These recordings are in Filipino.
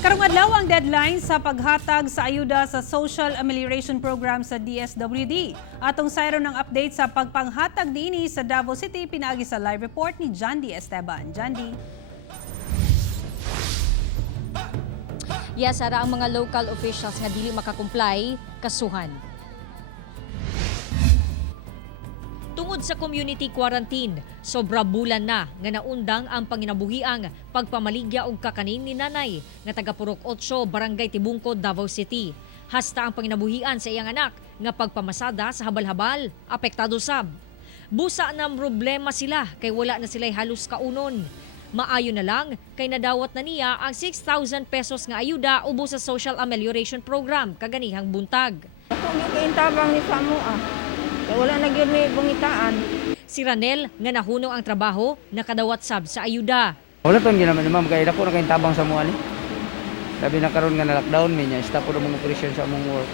Karong adlaw ang deadline sa paghatag sa ayuda sa Social Amelioration Program sa DSWD. Atong sayro ng update sa pagpanghatag dinhi sa Davao City pinaagi sa live report ni John D. Esteban. John D. Yes, ara ang mga local officials nga dili makakomply, kasuhan. Tungod sa community quarantine, sobra bulan na nga naundang ang panginabuhiang pagpamaligya og kakanin ni nanay nga taga Purok 8, Barangay Tibungkod, Davao City. Hasta ang panginabuhian sa iyang anak nga pagpamasada sa habal-habal, apektado sab. Busa na problema sila kay wala na sila'y halos kaunon. Maayo na lang kay nadawat na niya ang 6,000 pesos nga ayuda ubos sa Social Amelioration Program kaganihang buntag. Ako may tabang ni Samu wala na gyud may bungitaan. Si Ranel nga nahunong ang trabaho nakadawat sab sa ayuda. Wala tong ginaman ni ma'am kay dako na kay tabang sa mga ni. Sabi na karon nga na lockdown mi nya stop po mga operasyon sa among work.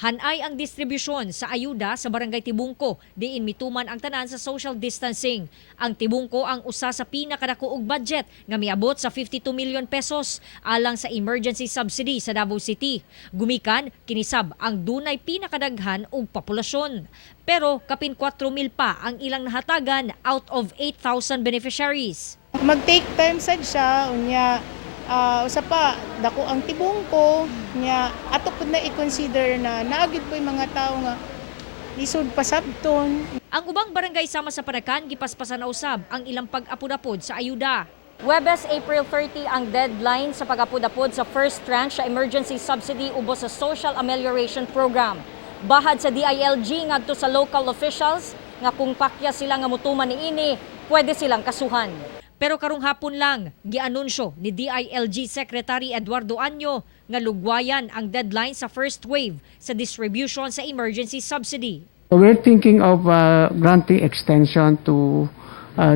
Hanay ang distribusyon sa ayuda sa Barangay Tibungko, diin mituman ang tanan sa social distancing. Ang Tibungko ang usa sa pinakadako og budget nga miabot sa 52 million pesos alang sa emergency subsidy sa Davao City. Gumikan kinisab ang dunay pinakadaghan og populasyon. Pero kapin 4,000 pa ang ilang nahatagan out of 8,000 beneficiaries. Mag-take time sad siya unya. Usa pa dako ang Tibungko nya ato pud na i-consider na naagid po yung mga tao nga lisod pa sabton. Ang ubang barangay sama sa Parakan gipaspasan na usab ang ilang pag-apod-apod sa ayuda. Webes, April 30 ang deadline sa pag-apod-apod sa first tranche sa emergency subsidy ubos sa Social Amelioration Program. Bahad sa DILG ngadto sa local officials nga kung pakya sila nga mutuman niini, pwede silang kasuhan. Pero karong hapon lang, gianunsyo ni DILG Secretary Eduardo Anyo nga lugwayan ang deadline sa first wave sa distribution sa emergency subsidy. We're thinking of granting extension to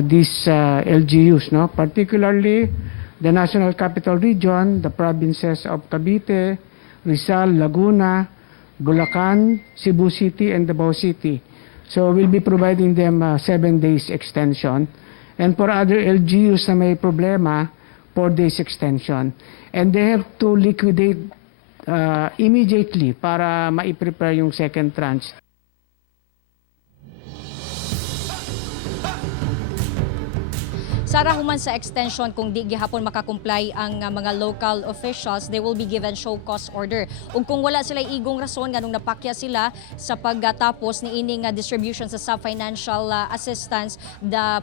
these LGUs, no? Particularly the National Capital Region, the provinces of Cavite, Rizal, Laguna, Bulacan, Cebu City, and Davao City. So we'll be providing them 7 days extension. And for other LGUs na may problema, 4 days extension. And they have to liquidate immediately para ma-prepare yung second tranche. Sara, human sa extension, kung di gihapon makakomply ang mga local officials, they will be given show cause order. Ug kung wala sila igong rason nganong napakya sila sa pagtapos ni ining distribution sa sub-financial assistance,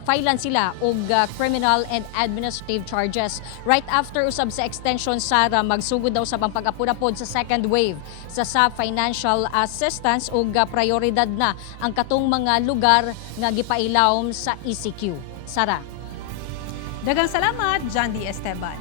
filean sila og criminal and administrative charges. Right after usab sa extension, Sara, magsugod daw sa pag-apod-apod sa second wave sa sub-financial assistance ug prioridad na ang katong mga lugar nga gipailawom sa ECQ. Sara. Daghang salamat, John D. Esteban.